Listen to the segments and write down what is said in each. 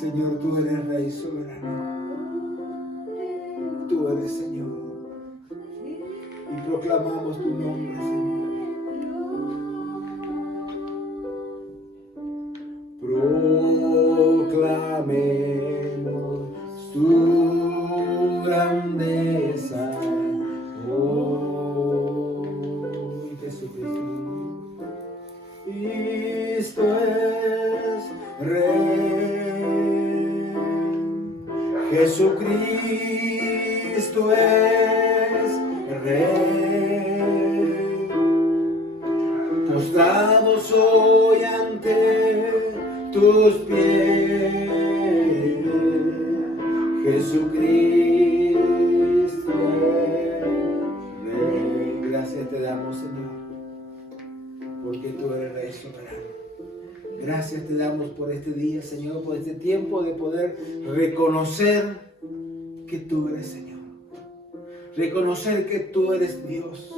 Señor, tú eres Rey soberano. Tú eres Señor. Y proclamamos tu nombre, Señor. Proclamemos tu grandeza, oh Jesucristo. Cristo es Rey, Jesucristo es Rey. Postrados hoy ante tus pies, Jesucristo es Rey. Gracias te damos, Señor, porque tú eres Rey soberano. Gracias te damos por este día, Señor, por este tiempo de poder reconocer que tú eres Señor. Reconocer que tú eres Dios.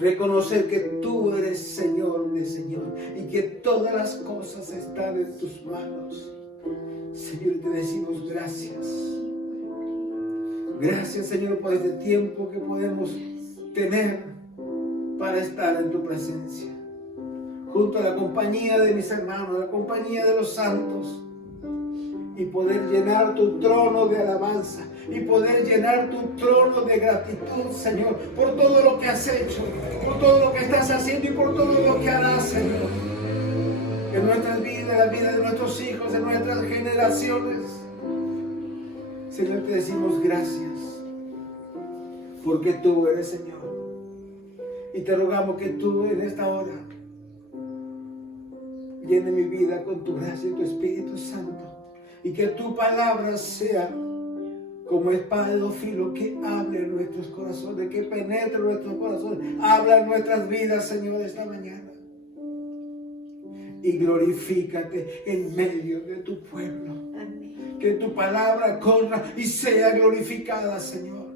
Reconocer que tú eres Señor de Señor y que todas las cosas están en tus manos. Señor, te decimos gracias. Gracias, Señor, por este tiempo que podemos tener para estar en tu presencia. Junto a la compañía de mis hermanos, a la compañía de los santos. Y poder llenar tu trono de alabanza. Y poder llenar tu trono de gratitud, Señor, por todo lo que has hecho, por todo lo que estás haciendo y por todo lo que harás, Señor. En nuestras vidas, en la vida de nuestros hijos, en nuestras generaciones. Señor, te decimos gracias, porque tú eres Señor. Y te rogamos que tú en esta hora llene mi vida con tu gracia y tu Espíritu Santo. Y que tu palabra sea como espada de dos filos que hable en nuestros corazones, que penetre en nuestros corazones. Habla en nuestras vidas, Señor, esta mañana. Y glorifícate en medio de tu pueblo. Amén. Que tu palabra corra y sea glorificada, Señor.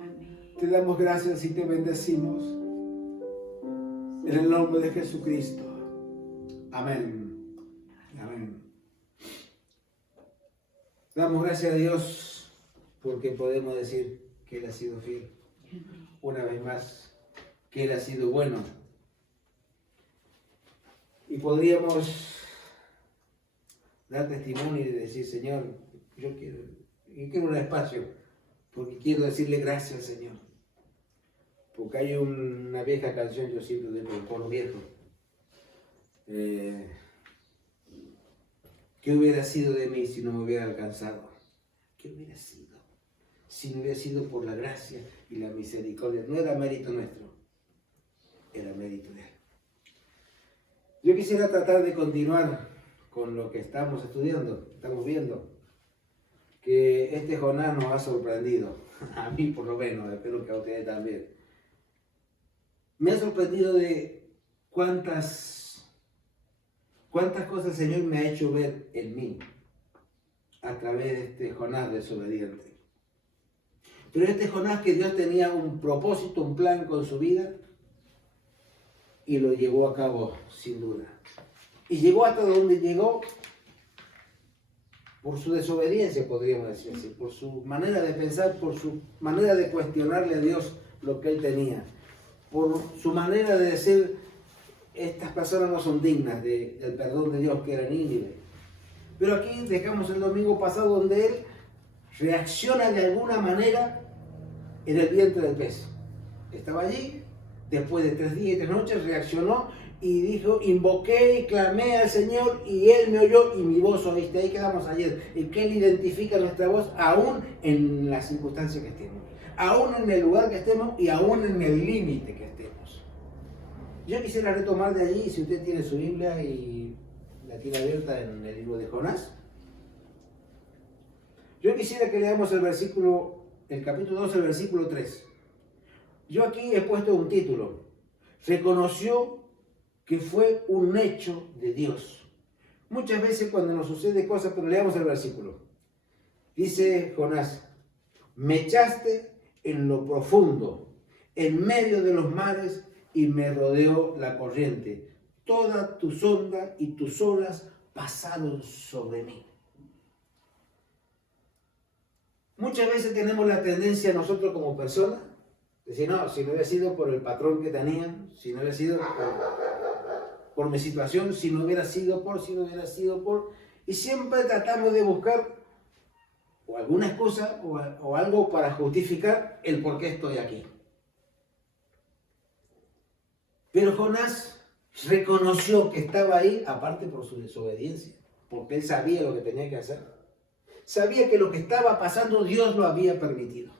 Amén. Te damos gracias y te bendecimos. En el nombre de Jesucristo. Amén. Amén. Damos gracias a Dios porque podemos decir que Él ha sido fiel. Una vez más, que Él ha sido bueno. Y podríamos dar testimonio y decir, Señor, yo quiero un espacio porque quiero decirle gracias, Señor. Porque hay una vieja canción, yo siempre digo, por lo viejo. ¿Qué hubiera sido de mí si no me hubiera alcanzado? ¿Qué hubiera sido? Si no hubiera sido por la gracia y la misericordia. No era mérito nuestro, era mérito de Él. Yo quisiera tratar de continuar con lo que estamos estudiando, estamos viendo. Que este Jonás nos ha sorprendido. A mí por lo menos, espero que a ustedes también. Me ha sorprendido de cuántas cosas el Señor me ha hecho ver en mí a través de este Jonás desobediente. Pero este Jonás que Dios tenía un propósito, un plan con su vida y lo llevó a cabo sin duda. Y llegó hasta donde llegó por su desobediencia, podríamos decir así, por su manera de pensar, por su manera de cuestionarle a Dios lo que él tenía, por su manera de decir, estas personas no son dignas del perdón de Dios, que era Nínive. Pero aquí dejamos el domingo pasado donde él reacciona de alguna manera en el vientre del pez. Estaba allí, después de 3 días y 3 noches reaccionó y dijo, invoqué y clamé al Señor y Él me oyó y mi voz oíste. Ahí quedamos ayer. Y que Él identifica nuestra voz aún en las circunstancias que estemos, aún en el lugar que estemos y aún en el límite que estemos. Yo quisiera retomar de allí, si usted tiene su Biblia y la tiene abierta en el libro de Jonás. Yo quisiera que leamos el capítulo 12, el versículo 3. Yo aquí he puesto un título. Reconoció que fue un hecho de Dios. Muchas veces cuando nos sucede cosas, pero leamos el versículo. Dice Jonás, me echaste en lo profundo, en medio de los mares, y me rodeó la corriente. Toda tu sonda y tus olas pasaron sobre mí. Muchas veces tenemos la tendencia nosotros como personas de decir, no, si no hubiera sido por el patrón que tenía, si no hubiera sido por mi situación, si no hubiera sido por, y siempre tratamos de buscar o alguna excusa o algo para justificar el por qué estoy aquí. Pero Jonás reconoció que estaba ahí, aparte por su desobediencia, porque él sabía lo que tenía que hacer. Sabía que lo que estaba pasando Dios lo había permitido.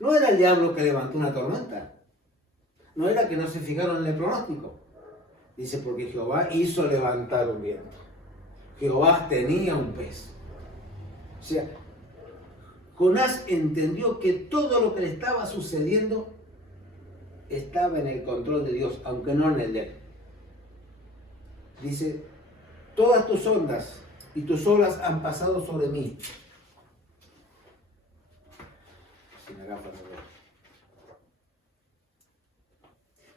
No era el diablo que levantó una tormenta. No era que no se fijaron en el pronóstico. Dice, porque Jehová hizo levantar un viento. Jehová tenía un pez. O sea, Jonás entendió que todo lo que le estaba sucediendo estaba en el control de Dios, aunque no en el de él. Dice, todas tus ondas y tus olas han pasado sobre mí.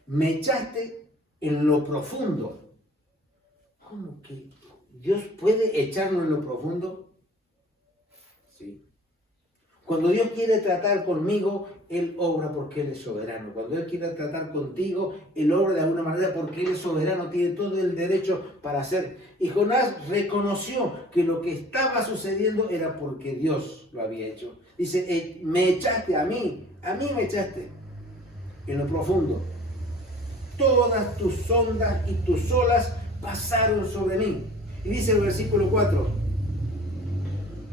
Me echaste en lo profundo. ¿Cómo que Dios puede echarnos en lo profundo? Sí. Cuando Dios quiere tratar conmigo, Él obra porque Él es soberano. Cuando Él quiere tratar contigo, Él obra de alguna manera porque Él es soberano, tiene todo el derecho para hacer. Y Jonás reconoció que lo que estaba sucediendo era porque Dios lo había hecho. Dice, me echaste a mí me echaste en lo profundo. Todas tus ondas y tus olas pasaron sobre mí. Y dice el versículo 4,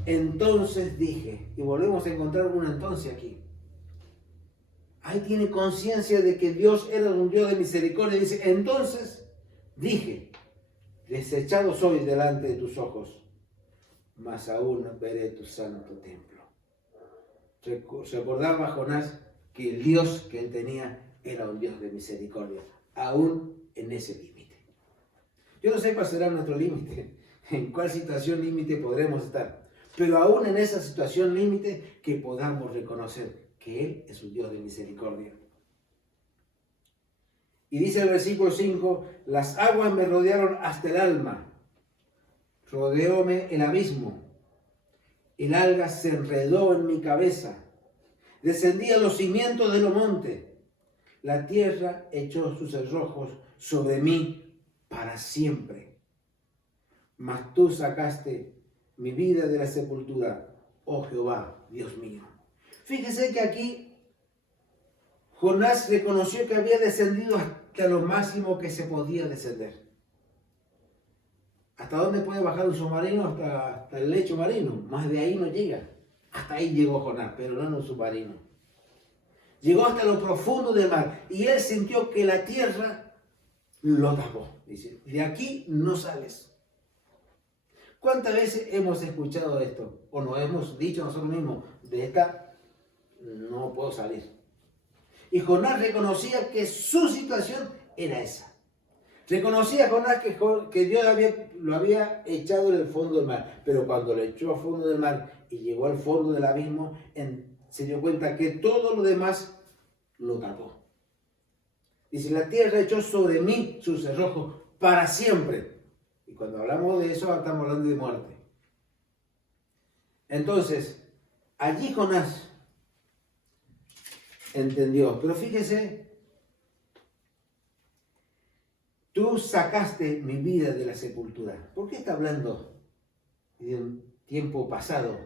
entonces dije, y volvemos a encontrar un entonces aquí. Ahí tiene conciencia de que Dios era un Dios de misericordia. Dice, entonces dije, desechado soy delante de tus ojos, mas aún veré tu santo templo. Recordaba Jonás que el Dios que él tenía era un Dios de misericordia, aún en ese límite. Yo no sé cuál será nuestro límite, en cuál situación límite podremos estar, pero aún en esa situación límite que podamos reconocer que Él es un Dios de misericordia. Y dice el versículo 5, las aguas me rodearon hasta el alma, rodeóme el abismo, el alga se enredó en mi cabeza, descendí a los cimientos de los montes, la tierra echó sus cerrojos sobre mí para siempre. Mas tú sacaste mi vida de la sepultura, oh Jehová, Dios mío. Fíjese que aquí Jonás reconoció que había descendido hasta lo máximo que se podía descender. ¿Hasta dónde puede bajar un submarino? Hasta el lecho marino. Más de ahí no llega. Hasta ahí llegó Jonás, pero no en un submarino. Llegó hasta lo profundo del mar y él sintió que la tierra lo tapó. Dice, de aquí no sales. ¿Cuántas veces hemos escuchado esto? O nos hemos dicho nosotros mismos, de esta no puedo salir. Y Jonás reconocía que su situación era esa. Reconocía Jonás que Dios lo había echado en el fondo del mar. Pero cuando lo echó al fondo del mar y llegó al fondo del abismo, se dio cuenta que todo lo demás lo tapó. Dice, la tierra echó sobre mí sus cerrojos para siempre. Y cuando hablamos de eso, estamos hablando de muerte. Entonces, allí Jonás entendió. Pero fíjese, tú sacaste mi vida de la sepultura. ¿Por qué está hablando de un tiempo pasado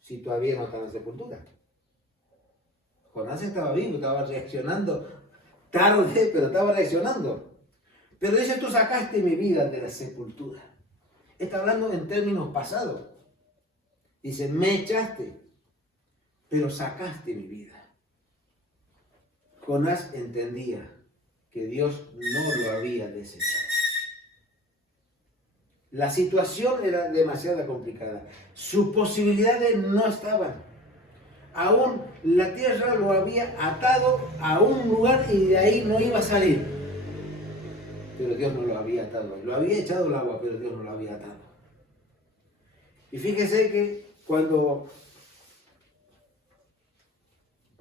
si todavía no está en la sepultura? Jonás estaba vivo, estaba reaccionando tarde, pero estaba reaccionando. Pero dice, tú sacaste mi vida de la sepultura. Está hablando en términos pasados. Dice, me echaste, pero sacaste mi vida. Jonás entendía que Dios no lo había desechado. La situación era demasiado complicada. Sus posibilidades no estaban. Aún la tierra lo había atado a un lugar y de ahí no iba a salir. Pero Dios no lo había atado. Lo había echado al agua, pero Dios no lo había atado. Y fíjese que cuando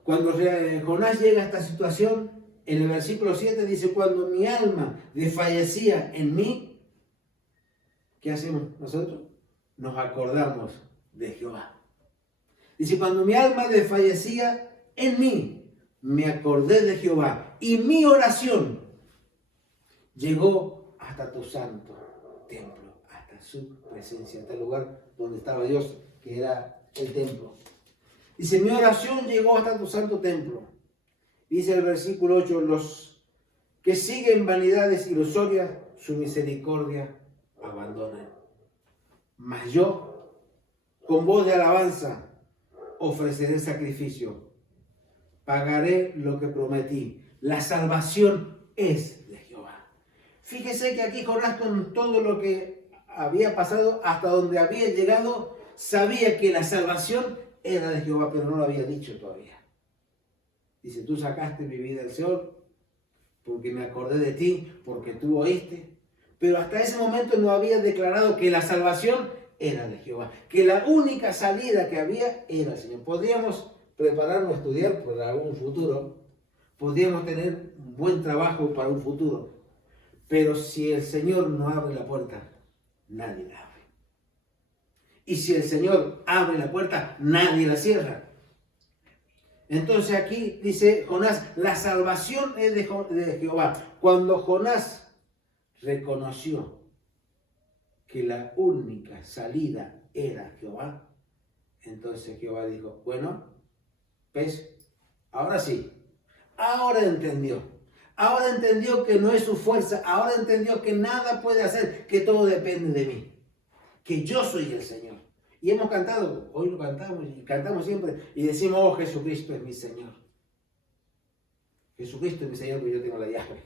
Jonás llega a esta situación, en el versículo 7 dice, cuando mi alma desfallecía en mí, ¿qué hacemos nosotros? Nos acordamos de Jehová. Dice, cuando mi alma desfallecía en mí, me acordé de Jehová y mi oración llegó hasta tu santo templo, hasta su presencia, hasta el lugar donde estaba Dios, que era el templo. Dice, mi oración llegó hasta tu santo templo. Dice el versículo 8, los que siguen vanidades ilusorias, su misericordia abandonan. Mas yo, con voz de alabanza, ofreceré sacrificio. Pagaré lo que prometí. La salvación es de Jehová. Fíjese que aquí Jonás, con todo lo que había pasado, hasta donde había llegado, sabía que la salvación era de Jehová, pero no lo había dicho todavía. Dice, tú sacaste mi vida del Seol, porque me acordé de ti, porque tú oíste. Pero hasta ese momento no había declarado que la salvación era de Jehová, que la única salida que había era el Señor. Podríamos prepararnos a estudiar para un futuro, podríamos tener un buen trabajo para un futuro, pero si el Señor no abre la puerta, nadie la abre. Y si el Señor abre la puerta, nadie la cierra. Entonces aquí dice Jonás, la salvación es de Jehová. Cuando Jonás reconoció que la única salida era Jehová, entonces Jehová dijo, bueno, pues ahora sí, ahora entendió que no es su fuerza, ahora entendió que nada puede hacer, que todo depende de mí, que yo soy el Señor. Y hemos cantado, hoy lo cantamos y cantamos siempre y decimos, oh, Jesucristo es mi Señor. Jesucristo es mi Señor, pues yo tengo la llave.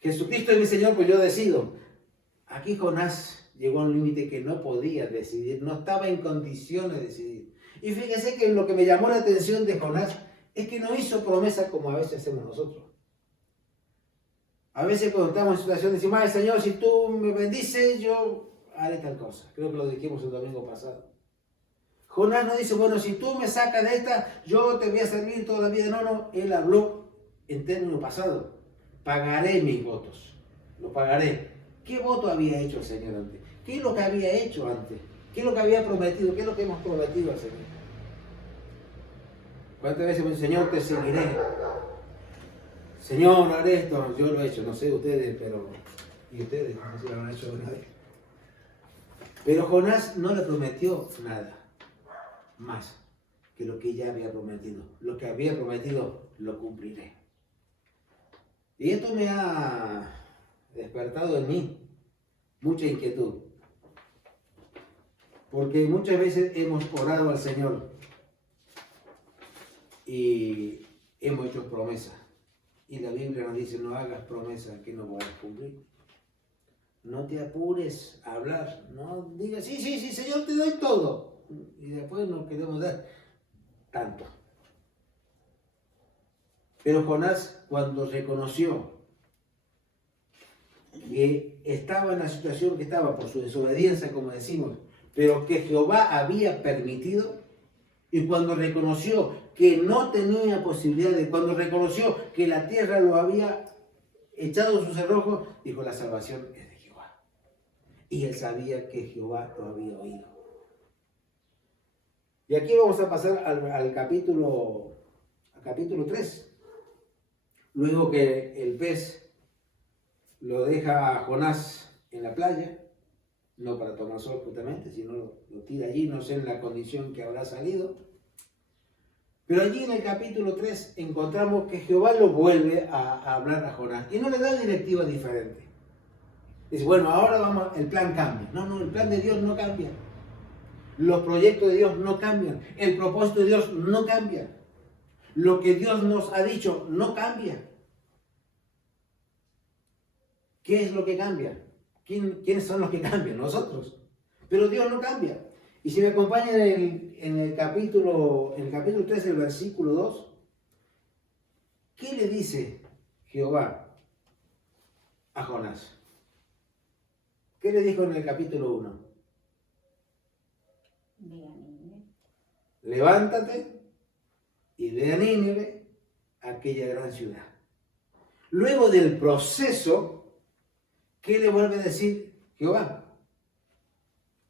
Jesucristo es mi Señor, pues yo decido. Aquí Jonás llegó a un límite que no podía decidir, no estaba en condiciones de decidir. Y fíjese que lo que me llamó la atención de Jonás es que no hizo promesas como a veces hacemos nosotros. A veces cuando estamos en situación decimos, ay Señor, si tú me bendices, yo haré tal cosa. Creo que lo dijimos el domingo pasado. Jonás no dice, bueno, si tú me sacas de esta, yo te voy a servir toda la vida. No, él habló en términos pasados. Pagaré mis votos. Lo pagaré. ¿Qué voto había hecho el Señor antes? ¿Qué es lo que había hecho antes? ¿Qué es lo que había prometido? ¿Qué es lo que hemos prometido al Señor? ¿Cuántas veces me dice, Señor, te seguiré? Señor, haré esto. Yo lo he hecho, no sé ustedes, pero... ¿Y ustedes? No sé si lo han hecho alguna vez. Pero Jonás no le prometió nada más que lo que ya había prometido. Lo que había prometido lo cumpliré. Y esto me ha despertado en mí mucha inquietud. Porque muchas veces hemos orado al Señor y hemos hecho promesas. Y la Biblia nos dice, no hagas promesas que no podrás cumplir. No te apures a hablar, no digas, sí, Señor, te doy todo. Y después no queremos dar tanto. Pero Jonás, cuando reconoció que estaba en la situación que estaba por su desobediencia, como decimos, pero que Jehová había permitido, y cuando reconoció que no tenía posibilidades, cuando reconoció que la tierra lo había echado sus cerrojos, dijo, la salvación es de Jehová. Y él sabía que Jehová lo había oído. Y aquí vamos a pasar al capítulo 3. Luego que el pez lo deja a Jonás en la playa, no para tomar sol justamente, sino lo tira allí, no sé en la condición que habrá salido. Pero allí en el capítulo 3 encontramos que Jehová lo vuelve a hablar a Jonás y no le da directiva diferente. Dice, bueno, ahora vamos, el plan cambia. No, el plan de Dios no cambia. Los proyectos de Dios no cambian. El propósito de Dios no cambia. Lo que Dios nos ha dicho no cambia. ¿Qué es lo que cambia? ¿Quiénes son los que cambian? Nosotros. Pero Dios no cambia. Y si me acompañan en el capítulo 3, el versículo 2, ¿qué le dice Jehová a Jonás? ¿Qué le dijo en el capítulo 1? Levántate y ve a Nínive, aquella gran ciudad. Luego del proceso, ¿qué le vuelve a decir Jehová?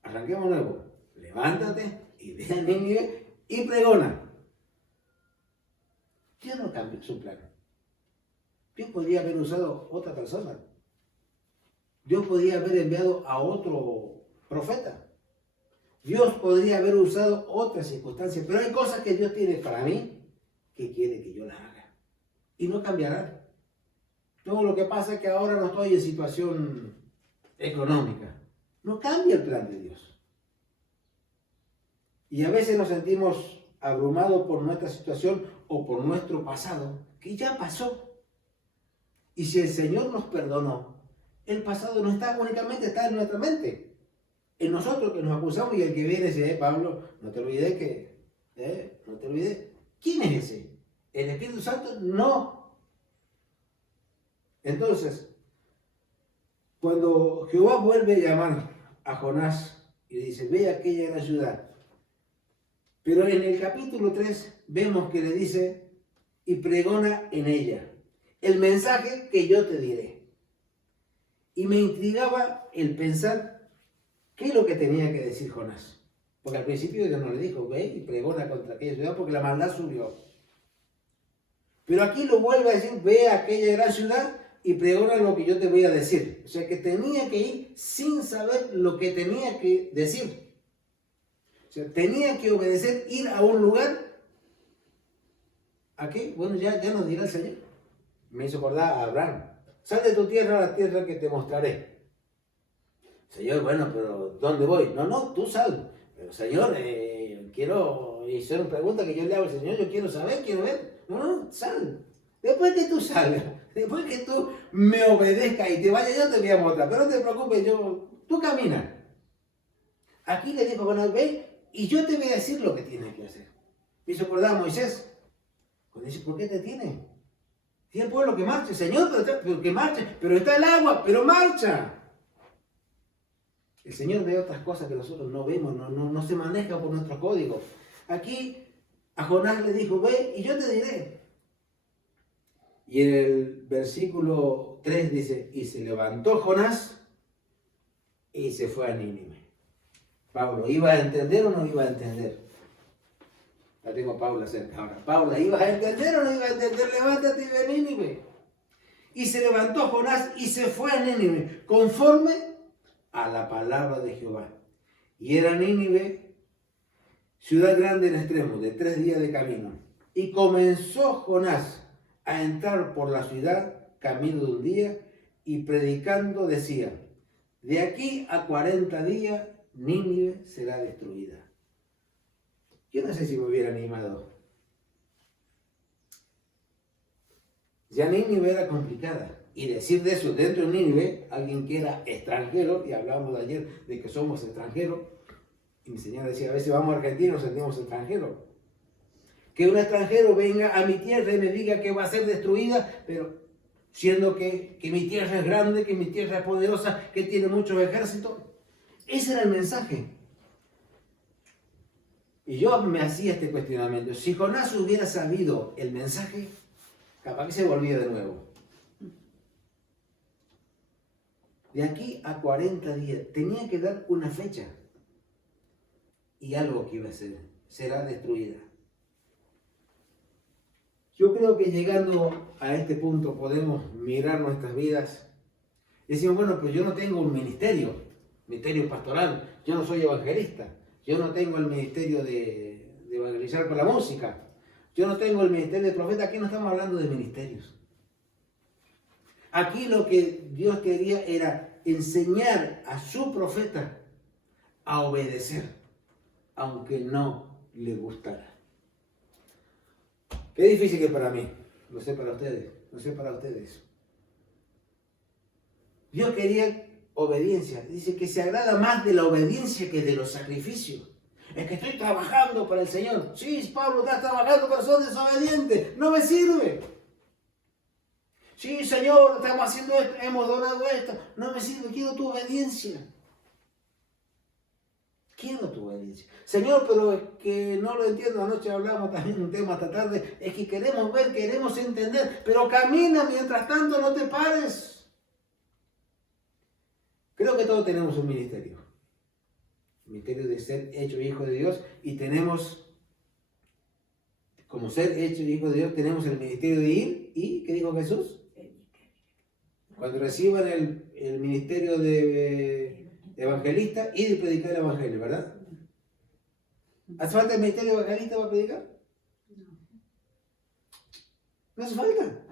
Arranquemos nuevo. Levántate y ve a Nínive y pregona. Dios no cambió su plan. Dios podría haber usado otra persona. Dios podría haber enviado a otro profeta. Dios podría haber usado otras circunstancias. Pero hay cosas que Dios tiene para mí que quiere que yo las haga. Y no cambiará. Todo lo que pasa es que ahora no estoy en situación económica. No cambia el plan de Dios. Y a veces nos sentimos abrumados por nuestra situación o por nuestro pasado, que ya pasó. Y si el Señor nos perdonó, el pasado no está únicamente, está en nuestra mente. En nosotros que nos acusamos y el que viene dice, Pablo, no te olvides que, no te olvides. ¿Quién es ese? ¿El Espíritu Santo? No. Entonces, cuando Jehová vuelve a llamar a Jonás y le dice, ve a aquella gran ciudad. Pero en el capítulo 3 vemos que le dice, y pregona en ella el mensaje que yo te diré. Y me intrigaba el pensar qué es lo que tenía que decir Jonás. Porque al principio Dios no le dijo, ve y pregona contra aquella ciudad porque la maldad subió. Pero aquí lo vuelve a decir, ve a aquella gran ciudad y pregona lo que yo te voy a decir. O sea que tenía que ir sin saber lo que tenía que decir. O sea, tenía que obedecer, ir a un lugar. ¿A qué? Bueno, ya nos dirá el Señor. Me hizo acordar a Abraham. Sal de tu tierra a la tierra que te mostraré. Señor, bueno, pero ¿dónde voy? No, tú sal. Pero Señor, quiero hacer una pregunta que yo le hago al Señor. Yo quiero saber, quiero ver. No, sal. Después que tú salgas, después que tú me obedezcas y te vayas, yo te voy a mostrar. Pero no te preocupes, tú camina. Aquí le dijo, bueno, ve y yo te voy a decir lo que tienes que hacer. Me hizo acordar a Moisés. Cuando dice, ¿por qué te tiene? Dice el pueblo que marche, Señor, pero que marche, pero está el agua, pero marcha. El Señor ve otras cosas que nosotros no vemos, no se maneja por nuestro código. Aquí a Jonás le dijo, ve y yo te diré. Y en el versículo 3 dice, y se levantó Jonás y se fue a Nínive. Pablo, ¿iba a entender o no iba a entender? La tengo a Paula cerca ahora. Paula, ¿ibas a entender o no ibas a entender? Levántate y ve a Nínive. Y se levantó Jonás y se fue a Nínive, conforme a la palabra de Jehová. Y era Nínive, ciudad grande en extremo, de 3 días de camino. Y comenzó Jonás a entrar por la ciudad, camino de un día, y predicando decía, de aquí a 40 días Nínive será destruida. Yo no sé si me hubiera animado. Ya Nínive era complicada. Y decir de eso dentro de Nínive, alguien que era extranjero, y hablábamos de ayer de que somos extranjeros, y mi señora decía, a veces vamos a Argentina y nos sentimos extranjeros. Que un extranjero venga a mi tierra y me diga que va a ser destruida, pero siendo que mi tierra es grande, que mi tierra es poderosa, que tiene muchos ejércitos. Ese era el mensaje. Y yo me hacía este cuestionamiento. Si Jonás hubiera sabido el mensaje, capaz que se volvía de nuevo. De aquí a 40 días, tenía que dar una fecha. Y algo que iba a ser, será destruida. Yo creo que llegando a este punto podemos mirar nuestras vidas y decimos, bueno, pues yo no tengo un ministerio pastoral, yo no soy evangelista, yo no tengo el ministerio de evangelizar con la música, yo no tengo el ministerio de profeta. Aquí no estamos hablando de ministerios. Aquí lo que Dios quería era enseñar a su profeta a obedecer, aunque no le gustara. Qué difícil que es para mí, lo sé para ustedes, lo sé para ustedes. Dios quería obediencia, dice que se agrada más de la obediencia que de los sacrificios. Es que estoy trabajando para el Señor. Sí, Pablo, estás trabajando, pero sos desobediente, no me sirve. Sí, Señor, estamos haciendo esto, hemos donado esto, no me sirve, quiero tu obediencia. Quiero tu obediencia. Señor, pero es que no lo entiendo. Anoche hablamos también un tema esta tarde. Es que queremos ver, queremos entender. Pero camina mientras tanto, no te pares. Creo que todos tenemos un ministerio. el ministerio de ser hecho hijo de Dios, y tenemos, como ser hecho hijo de Dios, tenemos el ministerio de ir, y, ¿qué dijo Jesús? Cuando reciban el ministerio de evangelista, ir y predicar el evangelio, ¿verdad? ¿Hace falta el ministerio evangelista para predicar? No hace falta.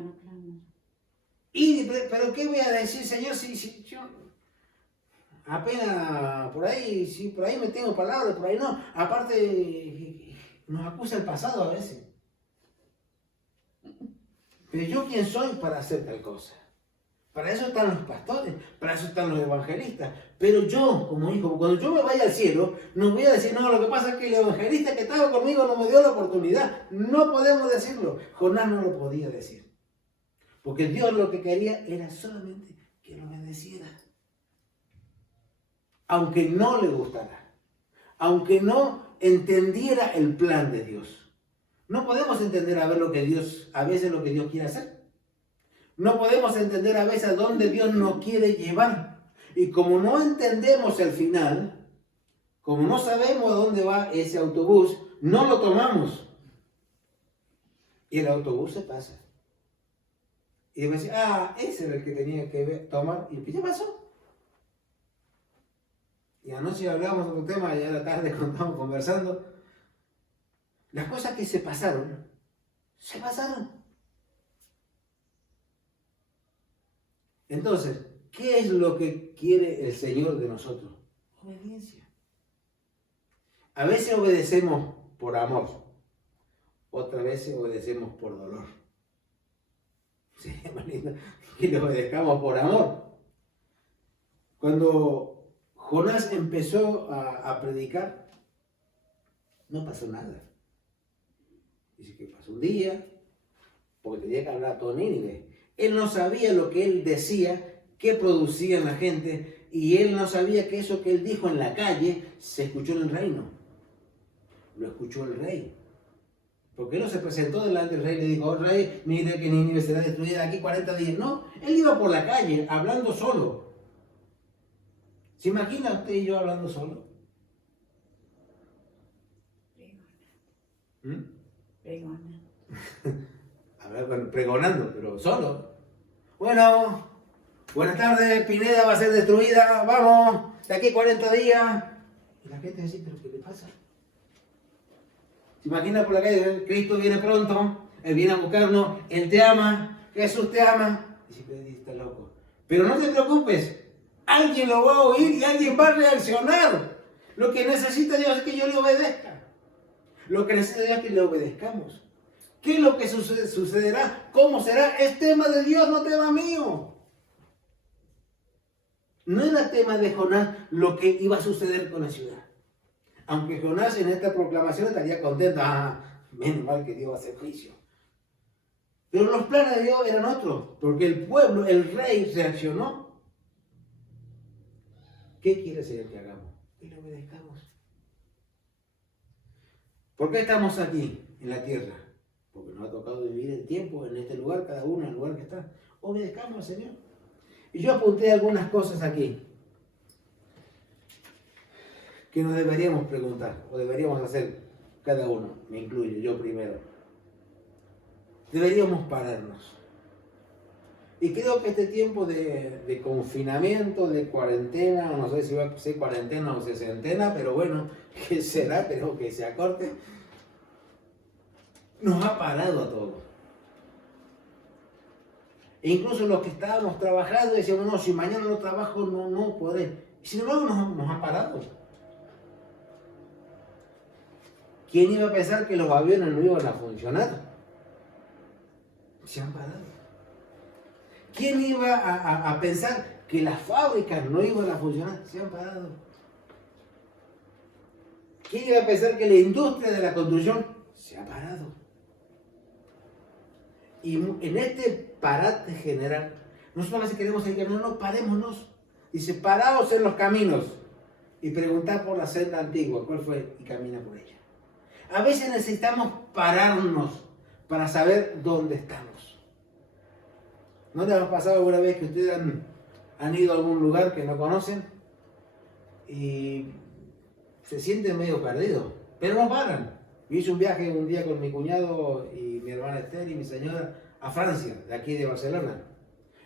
Pero ¿qué voy a decir, Señor, si yo apenas por ahí, si por ahí me tengo palabras, por ahí no? Aparte, nos acusa el pasado a veces. Pero yo, ¿quién soy para hacer tal cosa? Para eso están los pastores, para eso están los evangelistas. Pero yo, como hijo, cuando yo me vaya al cielo, no voy a decir, no, lo que pasa es que el evangelista que estaba conmigo no me dio la oportunidad. No podemos decirlo. Jonás no lo podía decir. Porque Dios lo que quería era solamente que lo bendeciera. Aunque no le gustara. Aunque no entendiera el plan de Dios. No podemos entender a veces lo que Dios quiere hacer. No podemos entender a veces a dónde Dios nos quiere llevar. Y como no entendemos el final, como no sabemos a dónde va ese autobús, no lo tomamos. Y el autobús se pasa. Y me dice, ese era el que tenía que tomar. Y ¿qué pasó? Y anoche hablábamos de otro tema, ya a la tarde cuando estábamos conversando. Las cosas que se pasaron, se pasaron. Entonces, ¿qué es lo que quiere el Señor de nosotros? Obediencia. A veces obedecemos por amor, otras veces obedecemos por dolor. Sí, hermanito, que le obedezcamos por amor. Cuando Jonás empezó a predicar, no pasó nada. Dice que pasó un día, porque tenía que hablar a todo Nínive. Él no sabía lo que él decía, qué producía en la gente, y él no sabía que eso que él dijo en la calle se escuchó en el reino. Lo escuchó el rey. Porque él no se presentó delante del rey y le dijo, oh rey, mire que Nínive será destruida aquí 40 días. No, él iba por la calle hablando solo. ¿Se imagina usted y yo hablando solo? Pregonando. Pregonando, pero solo. Bueno, buenas tardes, Pineda va a ser destruida, vamos, de aquí 40 días. Y la gente dice, ¿pero qué le pasa? ¿Se imagina por la calle? Cristo viene pronto, Él viene a buscarnos, Él te ama, Jesús te ama. Y siempre está loco. Pero no te preocupes, alguien lo va a oír y alguien va a reaccionar. Lo que necesita Dios es que yo le obedezca. Lo que necesita Dios es que le obedezcamos. ¿Qué es lo que sucederá? ¿Cómo será? Es tema de Dios, no tema mío. No era tema de Jonás lo que iba a suceder con la ciudad. Aunque Jonás en esta proclamación estaría contento. Menos mal que Dios va a hacer juicio. Pero los planes de Dios eran otros. Porque el pueblo, el rey reaccionó. ¿Qué quiere el Señor que hagamos? Que le obedezcamos. ¿Por qué estamos aquí en la tierra? Porque nos ha tocado vivir el tiempo en este lugar, cada uno en el lugar que está. Obedezcamos al Señor. Y yo apunté algunas cosas aquí que nos deberíamos preguntar o deberíamos hacer cada uno, me incluyo, yo primero. Deberíamos pararnos. Y creo que este tiempo de confinamiento, de cuarentena, no sé si va a ser cuarentena o sesentena, pero bueno, ¿qué será? Pero que se acorte. Nos ha parado a todos. E incluso los que estábamos trabajando decíamos, no, si mañana no trabajo, no podré. Y sin embargo nos ha parado. ¿Quién iba a pensar que los aviones no iban a funcionar? Se han parado. ¿Quién iba a pensar que las fábricas no iban a funcionar? Se han parado. ¿Quién iba a pensar que la industria de la construcción se ha parado? Y en este parate general, nosotros a veces queremos decir, no, parémonos. Dice, paraos en los caminos y preguntad por la senda antigua, ¿cuál fue? Y camina por ella. A veces necesitamos pararnos para saber dónde estamos. ¿No les ha pasado alguna vez que ustedes han ido a algún lugar que no conocen? Y se sienten medio perdidos, pero no paran. Yo hice un viaje un día con mi cuñado y mi hermana Esther y mi señora a Francia, de aquí de Barcelona.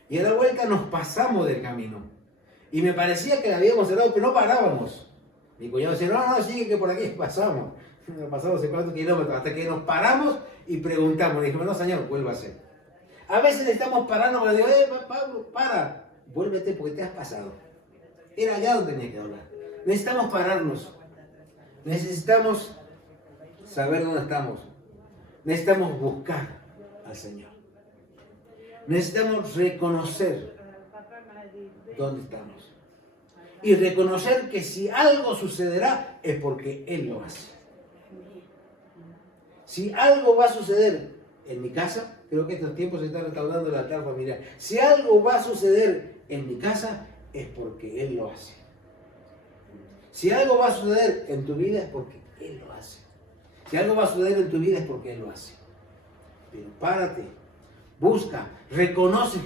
Y a la vuelta nos pasamos del camino. Y me parecía que la habíamos cerrado, pero no parábamos. Mi cuñado decía, no, sigue que por aquí pasamos. Nos pasamos no sé cuántos kilómetros, hasta que nos paramos y preguntamos. Le dijimos, no señor, vuélvase. A veces necesitamos pararnos, le digo, Pablo, para. Vuélvete porque te has pasado. Era allá donde tenía que hablar. Necesitamos pararnos. Necesitamos saber dónde estamos. Necesitamos buscar al Señor. Necesitamos reconocer dónde estamos. Y reconocer que si algo sucederá es porque Él lo hace. Si algo va a suceder en mi casa, creo que estos tiempos se está restaurando el altar familiar. Si algo va a suceder en mi casa es porque Él lo hace. Si algo va a suceder en tu vida es porque Él lo hace. Si algo va a suceder en tu vida es porque Él lo hace. Pero párate, busca, reconoce.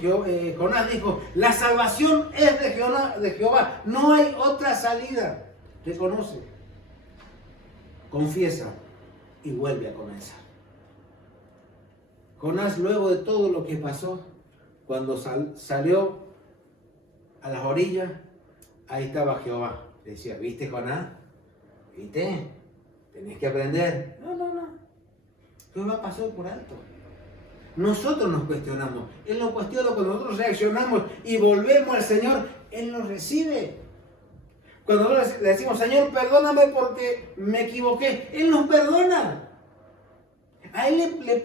Jonás dijo, la salvación es de Jehová, no hay otra salida. Reconoce, confiesa y vuelve a comenzar. Jonás, luego de todo lo que pasó, cuando salió a las orillas, ahí estaba Jehová. Le decía, ¿viste, Jonás? ¿Viste? Tenés que aprender. No. Jehová pasó por alto. Nosotros nos cuestionamos. Él nos cuestiona cuando nosotros reaccionamos y volvemos al Señor. Él nos recibe. Cuando nosotros le decimos, Señor, perdóname porque me equivoqué, Él nos perdona. A Él le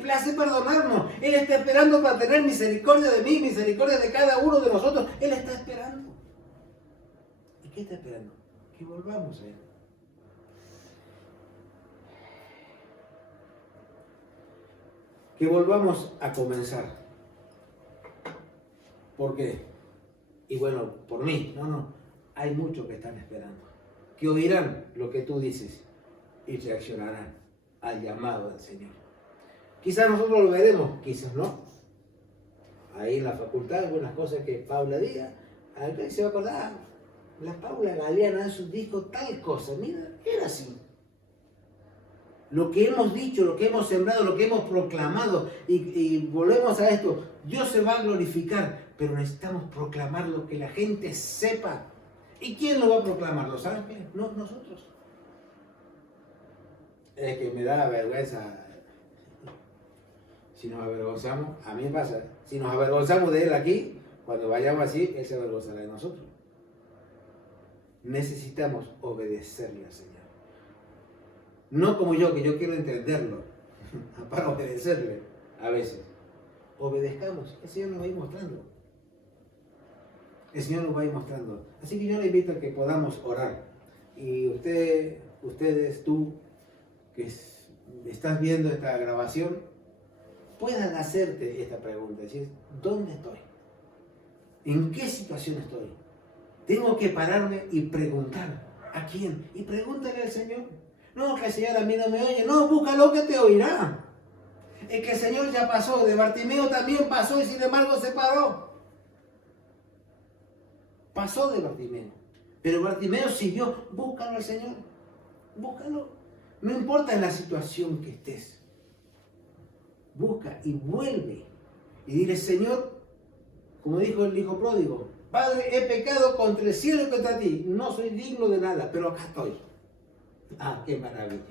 place perdonarnos. Él está esperando para tener misericordia de mí, misericordia de cada uno de nosotros. Él está esperando. ¿Y qué está esperando? Que volvamos a Él. Que volvamos a comenzar. ¿Por qué? Y bueno, por mí. No. Hay muchos que están esperando. Que oirán lo que tú dices y reaccionarán al llamado del Señor. Quizás nosotros lo veremos, quizás no. Ahí en la facultad, algunas cosas que Paula diga, alguien se va a acordar, la Paula Galeana dijo tal cosa, mira, era así. Lo que hemos dicho, lo que hemos sembrado, lo que hemos proclamado, y volvemos a esto, Dios se va a glorificar, pero necesitamos proclamarlo, que la gente sepa. ¿Y quién lo va a proclamar? ¿Lo saben? No, nosotros. Es que me da vergüenza. Si nos avergonzamos, a mí me pasa, si nos avergonzamos de Él aquí, cuando vayamos así, Él se avergonzará de nosotros. Necesitamos obedecerle al Señor. No como yo, que yo quiero entenderlo, para obedecerle a veces. Obedezcamos, el Señor nos va a ir mostrando. El Señor nos va a ir mostrando. Así que yo le invito a que podamos orar. Y ustedes, tú, que estás viendo esta grabación, puedan hacerte esta pregunta. Decir, ¿dónde estoy? ¿En qué situación estoy? Tengo que pararme y preguntar. ¿A quién? Y pregúntale al Señor. No, que el Señor a mí no me oye. No, búscalo que te oirá. Es que el Señor ya pasó. De Bartimeo también pasó y sin embargo se paró. Pasó de Bartimeo. Pero Bartimeo siguió. Búscalo al Señor. Búscalo. No importa en la situación que estés. Busca y vuelve. Y dile, Señor, como dijo el hijo pródigo, Padre, he pecado contra el cielo y contra ti. No soy digno de nada, pero acá estoy. Ah, qué maravilla.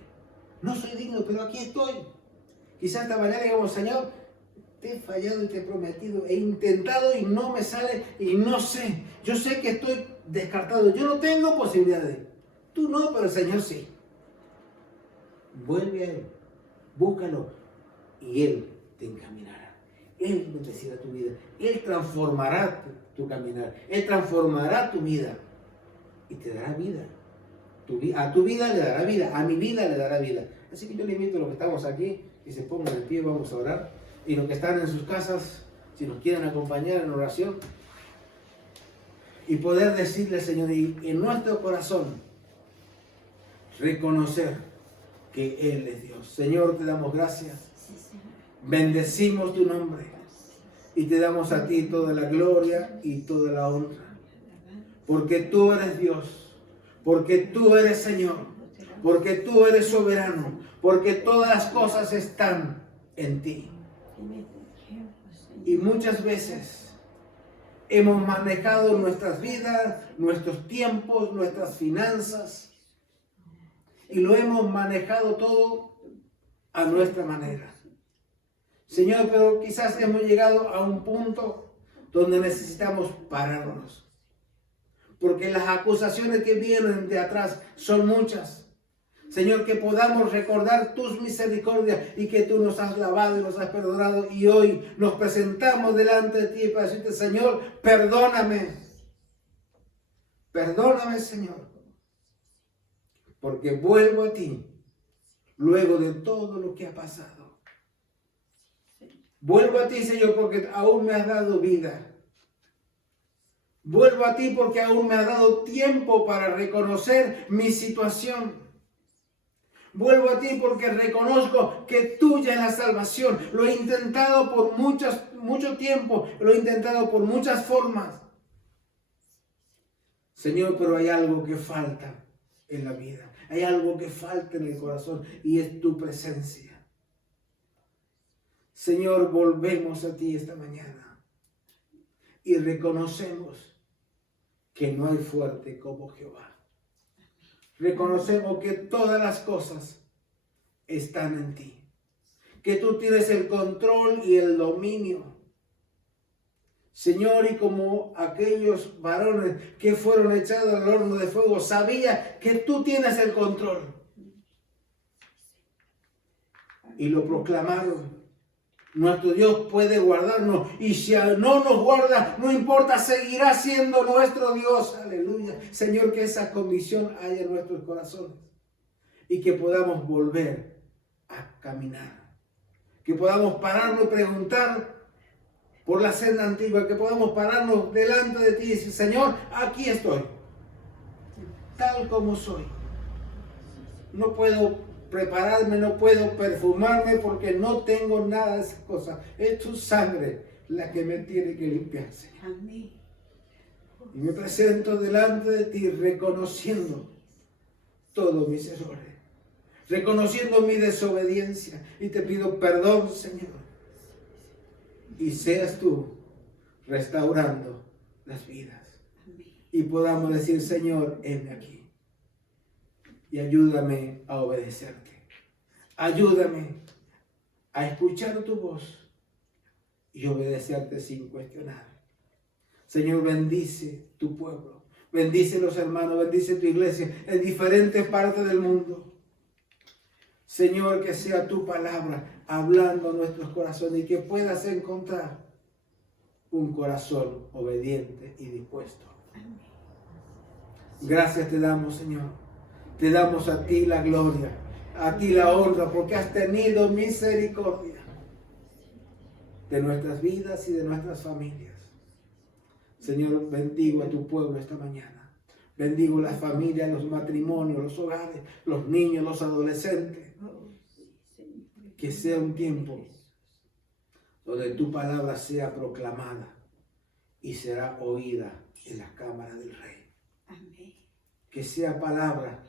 No soy digno, pero aquí estoy. Quizás esta mañana digamos, Señor, te he fallado y te he prometido. He intentado y no me sale y no sé. Yo sé que estoy descartado. Yo no tengo posibilidades. Tú no, pero el Señor sí. Vuelve a Él. Búscalo. Y Él te encaminará. Él bendecirá tu vida. Él transformará tu caminar. Él transformará tu vida. Y te dará vida. A tu vida le dará vida. A mi vida le dará vida. Así que yo le invito a los que estamos aquí, que se pongan de pie, vamos a orar. Y los que están en sus casas, si nos quieren acompañar en oración. Y poder decirle, Señor, y en nuestro corazón, reconocer que Él es Dios. Señor, te damos gracias. Bendecimos tu nombre. Y te damos a ti toda la gloria y toda la honra. Porque tú eres Dios. porque tú eres Señor, porque tú eres soberano, porque todas las cosas están en ti. Y muchas veces hemos manejado nuestras vidas, nuestros tiempos, nuestras finanzas, y lo hemos manejado todo a nuestra manera. Señor, pero quizás hemos llegado a un punto donde necesitamos pararnos, porque las acusaciones que vienen de atrás son muchas. Señor, que podamos recordar tus misericordias y que tú nos has lavado y nos has perdonado, y hoy nos presentamos delante de ti para decirte, Señor, perdóname. Perdóname, Señor, porque vuelvo a ti luego de todo lo que ha pasado. Vuelvo a ti, Señor, porque aún me has dado vida. Vuelvo a ti porque aún me has dado tiempo para reconocer mi situación. Vuelvo a ti porque reconozco que tuya es la salvación. Lo he intentado por mucho tiempo, lo he intentado por muchas formas. Señor, pero hay algo que falta en la vida. Hay algo que falta en el corazón y es tu presencia. Señor, volvemos a ti esta mañana y reconocemos que no hay fuerte como Jehová. Reconocemos que todas las cosas están en ti, que tú tienes el control y el dominio. Señor, y como aquellos varones que fueron echados al horno de fuego, sabía que tú tienes el control. Y lo proclamaron. Nuestro Dios puede guardarnos, y si no nos guarda, no importa, seguirá siendo nuestro Dios. Aleluya. Señor, que esa convicción haya en nuestros corazones y que podamos volver a caminar. Que podamos pararnos y preguntar por la senda antigua, que podamos pararnos delante de ti y decir, Señor, aquí estoy, tal como soy. No puedo prepararme, no puedo perfumarme porque no tengo nada de esas cosas. Es tu sangre la que me tiene que limpiar, Señor. Amén. Y me presento delante de ti reconociendo todos mis errores, reconociendo mi desobediencia, y te pido perdón, Señor. Y seas tú restaurando las vidas. Y podamos decir, Señor, heme aquí. Y ayúdame a obedecerte. Ayúdame a escuchar tu voz y obedecerte sin cuestionar. Señor, bendice tu pueblo. Bendice los hermanos, bendice tu iglesia en diferentes partes del mundo. Señor, que sea tu palabra hablando a nuestros corazones y que puedas encontrar un corazón obediente y dispuesto. Gracias te damos, Señor. Te damos a ti la gloria, a ti la honra, porque has tenido misericordia de nuestras vidas y de nuestras familias. Señor, bendigo a tu pueblo esta mañana. Bendigo las familias, los matrimonios, los hogares, los niños, los adolescentes. Que sea un tiempo donde tu palabra sea proclamada y será oída en las cámaras del Rey. Amén. Que sea palabra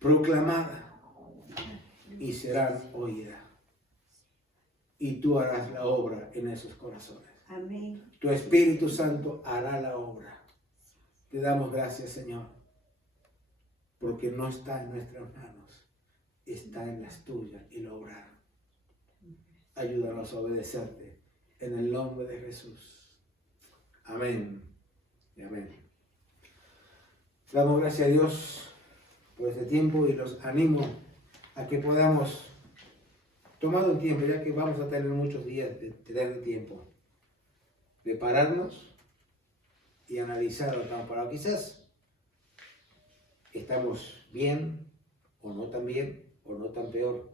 proclamada y serán oídas. Y tú harás la obra en esos corazones. Amén. Tu Espíritu Santo hará la obra. Te damos gracias, Señor, porque no está en nuestras manos, está en las tuyas y lo obrarán. Ayúdanos a obedecerte en el nombre de Jesús. Amén y amén. Damos gracias a Dios por este tiempo y los animo a que podamos tomar un tiempo, ya que vamos a tener muchos días de tener tiempo, de pararnos y analizar lo que hemos parado. Quizás estamos bien o no tan bien o no tan peor,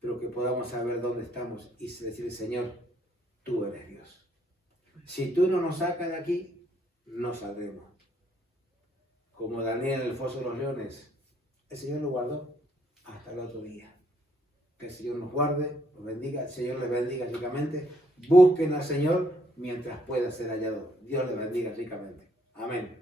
pero que podamos saber dónde estamos y decir, Señor, tú eres Dios. Si tú no nos sacas de aquí, no saldremos. Como Daniel en el foso de los leones, el Señor lo guardó hasta el otro día. Que el Señor nos guarde, nos bendiga, el Señor les bendiga ricamente. Busquen al Señor mientras pueda ser hallado. Dios les bendiga ricamente. Amén.